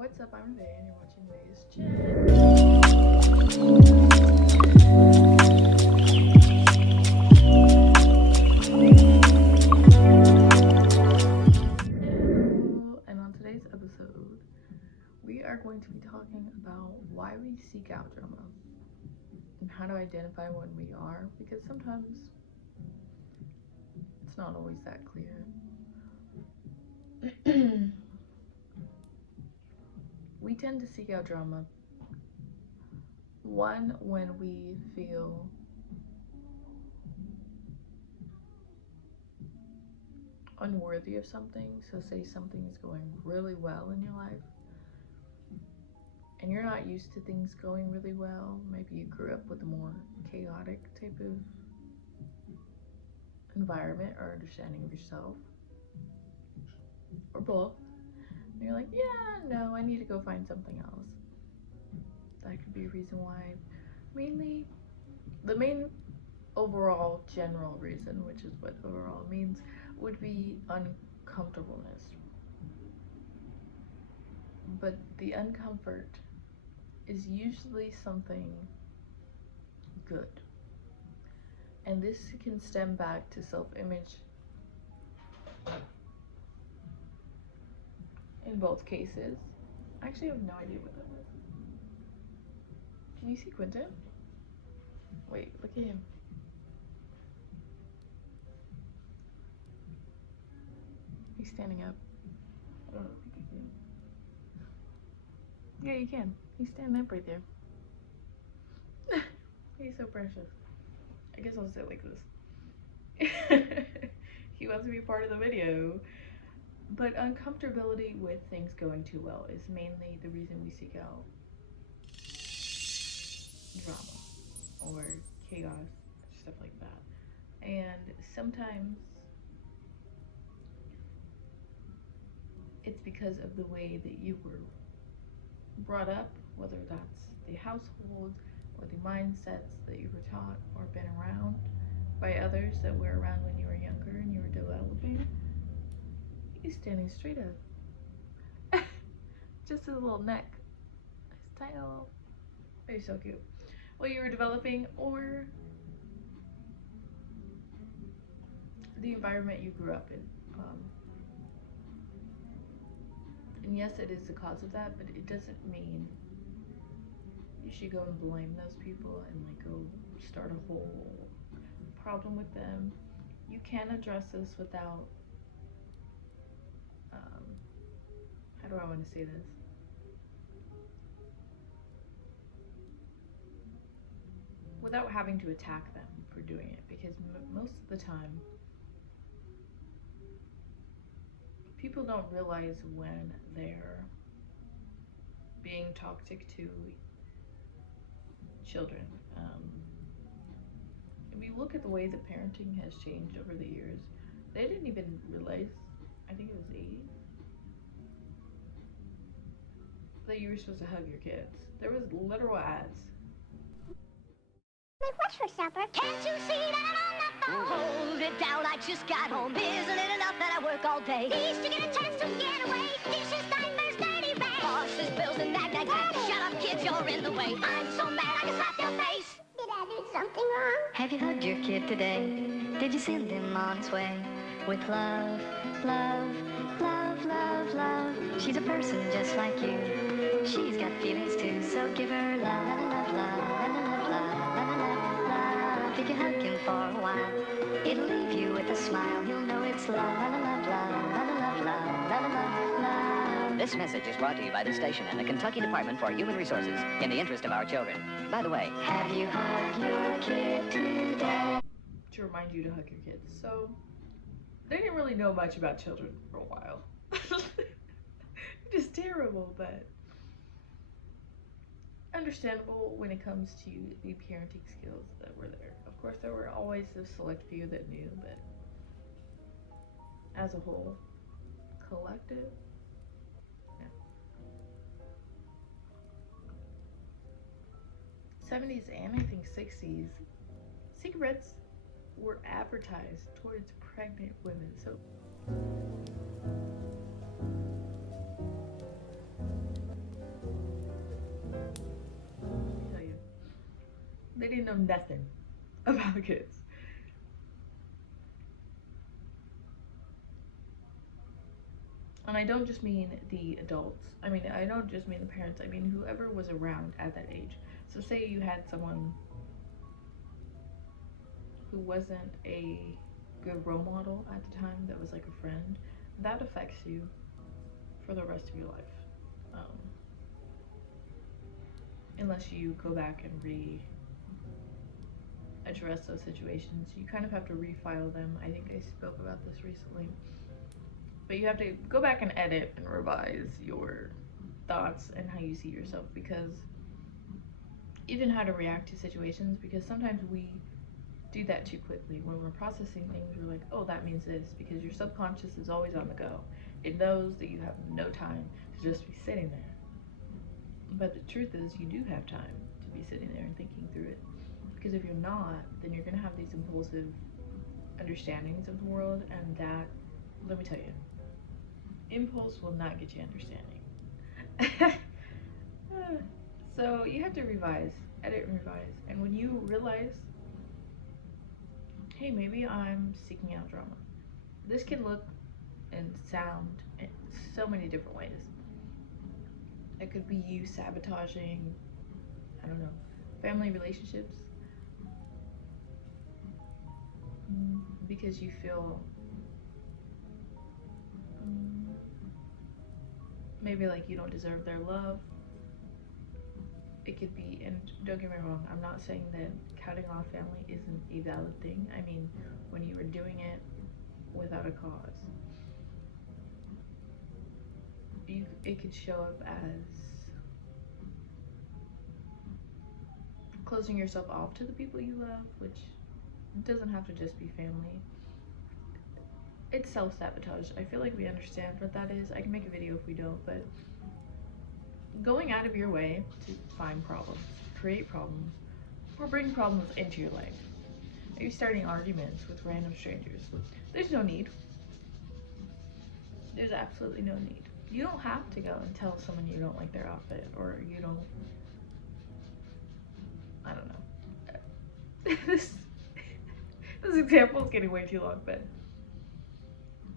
What's up? I'm Vay and you're watching Vay's Chin. And on today's episode, we are going to be talking about why we seek out drama and how to identify when we are, because sometimes it's not always that clear. We tend to seek out drama, one, when we feel unworthy of something. So say something is going really well in your life and you're not used to things going really well. Maybe you grew up with a more chaotic type of environment or understanding of yourself, or both. And you're like, yeah, no, I need to go find something else. That could be a reason why. Mainly, the main overall general reason, which is what overall means, would be uncomfortableness. But the uncomfort is usually something good. And this can stem back to self-image in both cases. I actually have no idea what that was. Can you see Quentin? Wait, look at him. He's standing up. I don't know if you can see him. Yeah, you can. He's standing up right there. He's so precious. I guess I'll sit like this. He wants to be part of the video. But uncomfortability with things going too well is mainly the reason we seek out drama or chaos, stuff like that. And sometimes it's because of the way that you were brought up, whether that's the household or the mindsets that you were taught or been around by others that were around when you were younger and you were developing. He's standing straight up. Just his little neck. His tiny little. He's so cute. Well, you were developing, or the environment you grew up in. And yes, it is the cause of that, but it doesn't mean you should go and blame those people and like go start a whole problem with them. You can address this without, how do I want to say this? Without having to attack them for doing it, because most of the time, people don't realize when they're being toxic to children. If you look at the way that parenting has changed over the years, they didn't even realize, I think it was 80s, that you were supposed to hug your kids. There was literal ads. What's for supper? Can't you see that I'm on the phone? Hold it down, I just got home. Isn't it enough that I work all day? Least you get a chance to get away. Dishes, diapers, dirty bags. Bosses, bills, and that. Shut up, kids, you're in the way. I'm so mad I can slap your face. Did I do something wrong? Have you hugged your kid today? Did you send him on his way? With love, love, love, love, love. She's a person just like you. She's got feelings too, so give her love, love, love, love, love, love, love, love. If you hug him for a while, it'll leave you with a smile. You'll know it's love, love, love, love, love, love, love, love, love. This message is brought to you by the station and the Kentucky Department for Human Resources in the interest of our children. By the way, Have you hugged your kid today? To remind you to hug your kids. So they didn't really know much about children for a while. Just terrible, but understandable when it comes to the parenting skills that were there. Of course, there were always a select few that knew, but as a whole, collective, no. 70s and I think 60s, cigarettes were advertised towards pregnant women. So They didn't know nothing about the kids. And I don't just mean the adults. I mean, I don't just mean the parents. I mean whoever was around at that age. So say you had someone who wasn't a good role model at the time, that was like a friend, that affects you for the rest of your life. Unless you go back and address those situations. You kind of have to refile them. I think I spoke about this recently. But you have to go back and edit and revise your thoughts and how you see yourself, because even how to react to situations, because sometimes we do that too quickly. When we're processing things, we're like, oh, that means this, because your subconscious is always on the go. It knows that you have no time to just be sitting there. But the truth is, you do have time to be sitting there and thinking through it. Because if you're not, then you're going to have these impulsive understandings of the world, and that, let me tell you, impulse will not get you understanding. So you have to revise, edit and revise. And when you realize, hey, maybe I'm seeking out drama. This can look and sound in so many different ways. It could be you sabotaging, I don't know, family relationships because you feel maybe like you don't deserve their love. It could be, and don't get me wrong, I'm not saying that cutting off family isn't a valid thing. I mean, when you are doing it without a cause, it could show up as closing yourself off to the people you love, which doesn't have to just be family. It's self-sabotage. I feel like we understand what that is. I can make a video if we don't, but going out of your way to find problems, create problems, or bring problems into your life. Are you starting arguments with random strangers? There's no need. There's absolutely no need. You don't have to go and tell someone you don't like their outfit, or you don't, I don't know. This example is getting way too long, but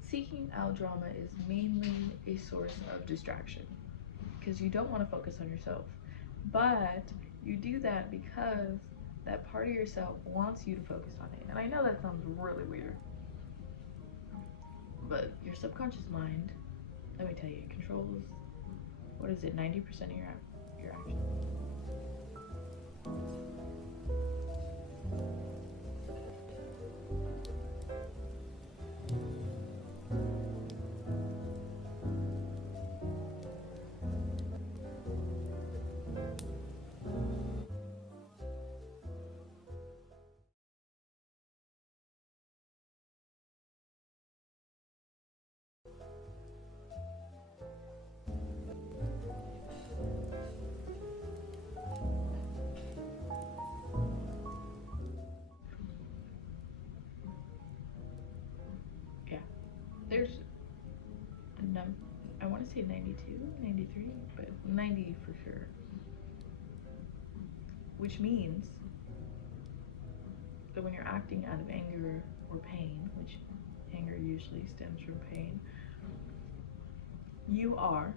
seeking out drama is mainly a source of distraction, because you don't want to focus on yourself. But you do that because that part of yourself wants you to focus on it. And I know that sounds really weird, but your subconscious mind, let me tell you, it controls, what is it, 90% of your actions. There's I want to say 92, 93, but 90 for sure. Which means that when you're acting out of anger or pain, which anger usually stems from pain, you are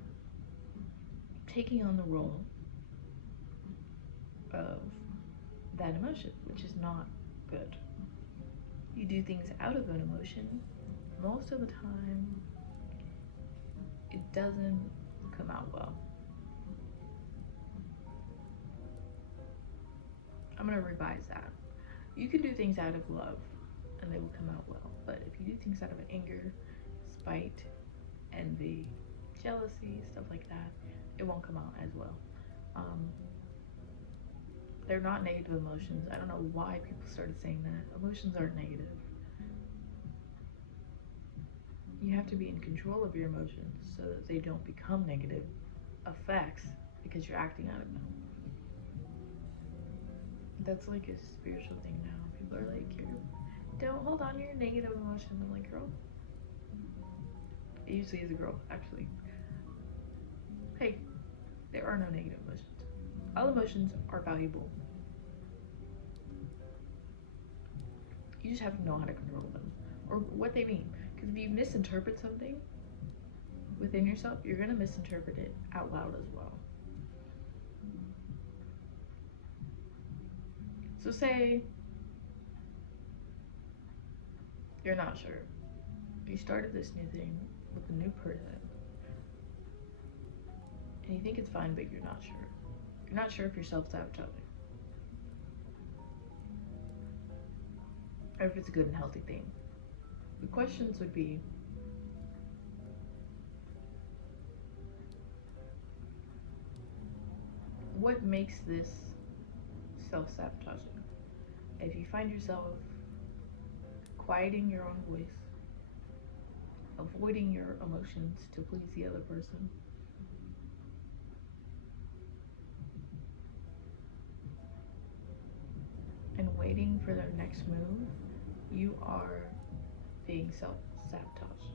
taking on the role of that emotion, which is not good. You do things out of an emotion. Most of the time, it doesn't come out well. I'm gonna revise that. You can do things out of love and they will come out well, but if you do things out of anger, spite, envy, jealousy, stuff like that, it won't come out as well. They're not negative emotions. I don't know why people started saying that. Emotions aren't negative. You have to be in control of your emotions so that they don't become negative effects because you're acting out of them. That's like a spiritual thing now. People are like, don't hold on to your negative emotions. I'm like, girl. It usually is a girl, actually. Hey, there are no negative emotions. All emotions are valuable. You just have to know how to control them or what they mean. Because if you misinterpret something within yourself, you're going to misinterpret it out loud as well. So say you're not sure. You started this new thing with a new person, and you think it's fine, but you're not sure. You're not sure if you're self-sabotaging, or if it's a good and healthy thing. The questions would be, what makes this self-sabotaging? If you find yourself quieting your own voice, avoiding your emotions to please the other person, and waiting for their next move, you are being self-sabotage.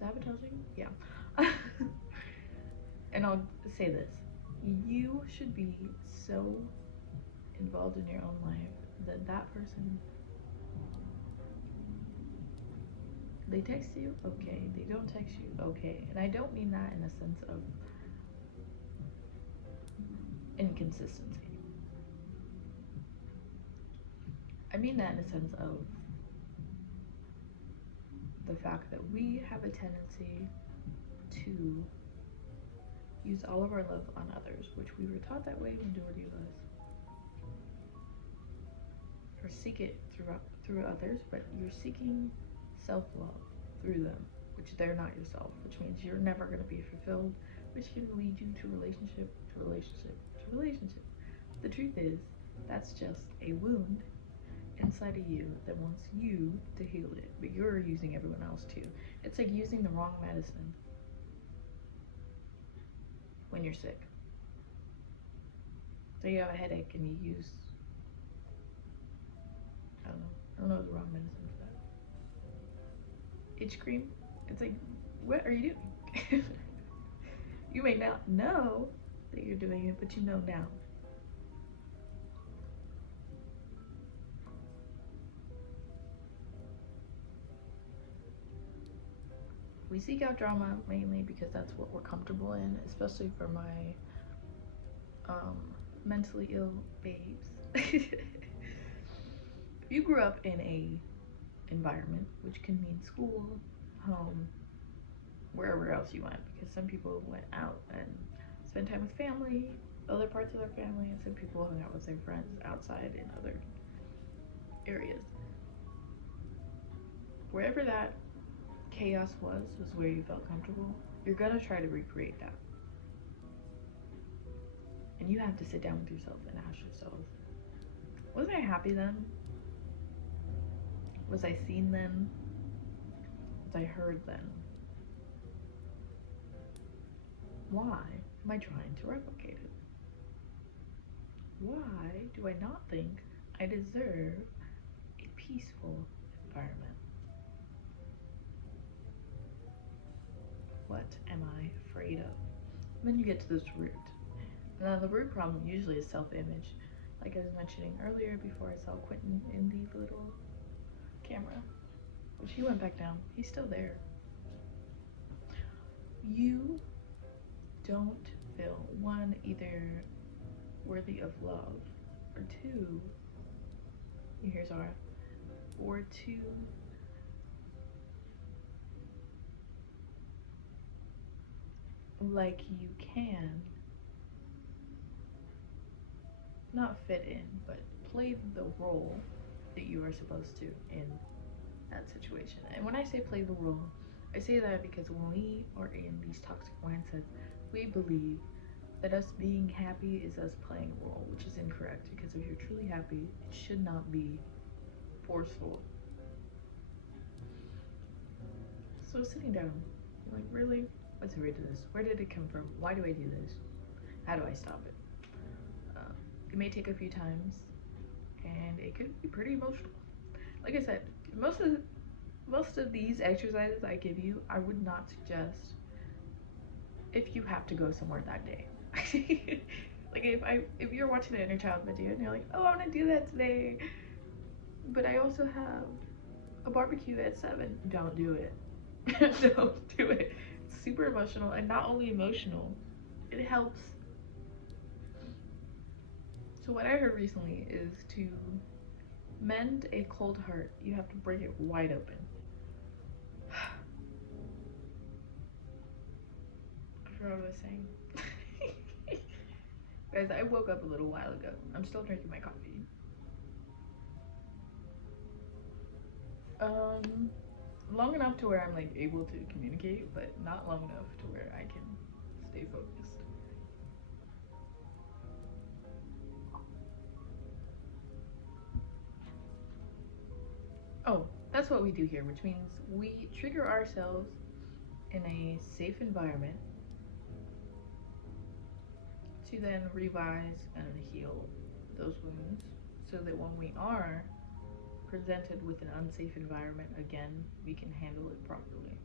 Sabotaging? Yeah. And I'll say this. You should be so involved in your own life that that person, they text you, okay. They don't text you, okay. And I don't mean that in a sense of inconsistency. I mean that in a sense of the fact that we have a tendency to use all of our love on others, which we were taught that way, majority of us. Or seek it through others, but you're seeking self-love through them, which they're not yourself, which means you're never going to be fulfilled, which can lead you to relationship to relationship to relationship. The truth is, that's just a wound inside of you that wants you to heal it, but you're using everyone else too. It's like using the wrong medicine when you're sick. So you have a headache and you use, I don't know the wrong medicine for that. Itch cream? It's like, what are you doing? You may not know that you're doing it, but you know now. We seek out drama mainly because that's what we're comfortable in, especially for my mentally ill babes. If you grew up in a environment, which can mean school, home, wherever else you went, because some people went out and spent time with family, other parts of their family, and some people hung out with their friends outside in other areas. Wherever that chaos was where you felt comfortable, you're gonna try to recreate that. And you have to sit down with yourself and ask yourself, was I happy then? Was I seen then? Was I heard then? Why am I trying to replicate it? Why do I not think I deserve a peaceful environment? What am I afraid of? And then you get to this root. Now the root problem usually is self-image. Like I was mentioning earlier before I saw Quentin in the little camera, which he went back down. He's still there. You don't feel, one, either worthy of love, or two, you hear Zara, or two, like you can not fit in, but play the role that you are supposed to in that situation. And when I say play the role, I say that because when we are in these toxic mindsets, we believe that us being happy is us playing a role, which is incorrect, because if you're truly happy, it should not be forceful. So sitting down, you're like, really? What's the root of this? Where did it come from? Why do I do this? How do I stop it? It may take a few times, and it could be pretty emotional. Like I said, most of these exercises I give you, I would not suggest if you have to go somewhere that day. Like if you're watching an inner child video and you're like, oh, I want to do that today, But I also have a barbecue at 7. Don't do it. Don't do it. It's super emotional, and not only emotional, it helps. So what I heard recently is to mend a cold heart, you have to break it wide open. I forgot what I was saying. Guys, I woke up a little while ago. I'm still drinking my coffee. Long enough to where I'm like able to communicate, but not long enough to where I can stay focused. Oh, that's what we do here, which means we trigger ourselves in a safe environment to then revise and heal those wounds, so that when we are presented with an unsafe environment again, we can handle it properly.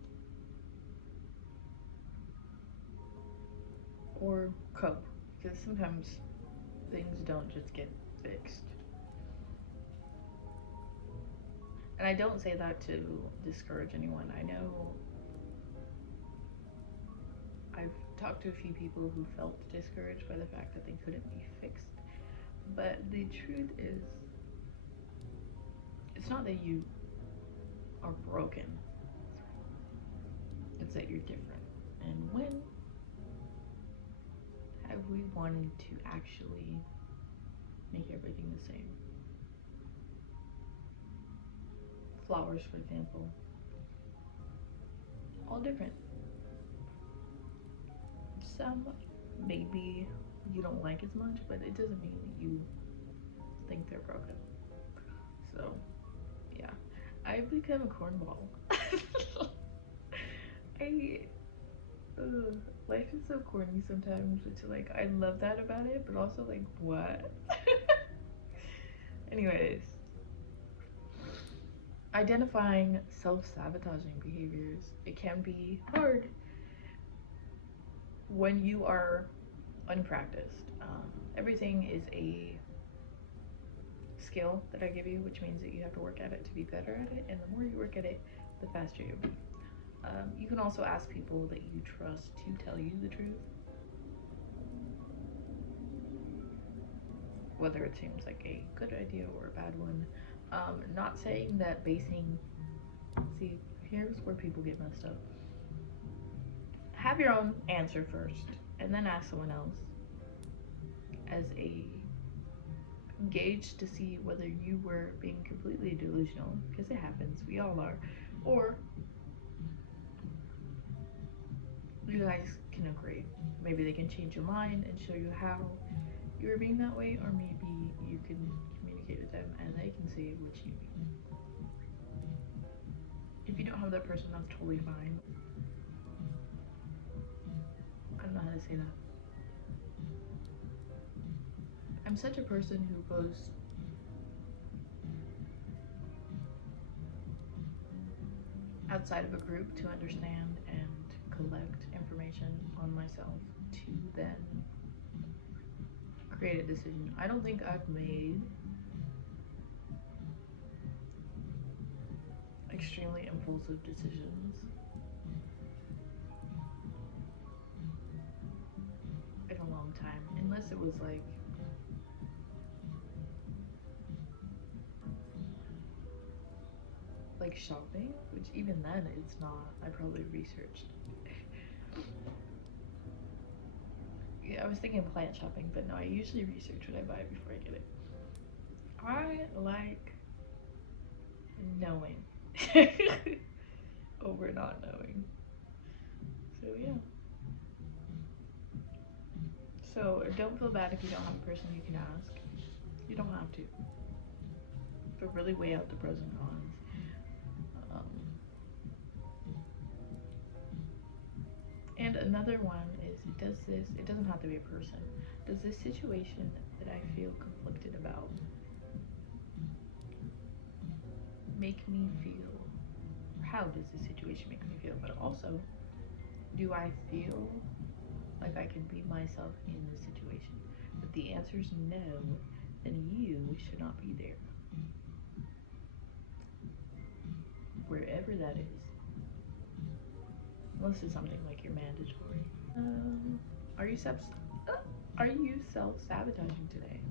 Or cope, because sometimes things don't just get fixed. And I don't say that to discourage anyone. I know I've talked to a few people who felt discouraged by the fact that they couldn't be fixed. But the truth is, it's not that you are broken, it's that you're different. And when have we wanted to actually make everything the same? Flowers, for example, all different. Some maybe you don't like as much, but it doesn't mean that you think they're broken. So yeah, I've become a cornball. Life is so corny sometimes, which like I love that about it, but also like what? Anyways, identifying self-sabotaging behaviors, it can be hard when you are unpracticed. Everything is a skill that I give you, which means that you have to work at it to be better at it, and the more you work at it, the faster you'll be. You can also ask people that you trust to tell you the truth, whether it seems like a good idea or a bad one. Not saying that see, here's where people get messed up. Have your own answer first, and then ask someone else as a gauge to see whether you were being completely delusional, because it happens, we all are, or you guys can agree. Maybe they can change your mind and show you how you were being that way, or maybe you can communicate with them and they can see what you mean. If you don't have that person, that's totally fine. I don't know how to say that. I'm such a person who goes outside of a group to understand and collect information on myself to then create a decision. I don't think I've made extremely impulsive decisions in a long time, unless it was like shopping, which even then it's not. I probably researched. Yeah, I was thinking plant shopping, but no, I usually research what I buy before I get it. I like knowing over not knowing. So yeah. So don't feel bad if you don't have a person you can ask. You don't have to. But really weigh out the pros and cons. And another one is, it doesn't have to be a person. Does this situation that I feel conflicted about make me feel, or how does this situation make me feel? But also, do I feel like I can be myself in this situation? If the answer is no, then you should not be there. unless it's something like you're mandatory. Are you self-sabotaging today?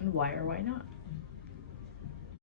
And why or why not?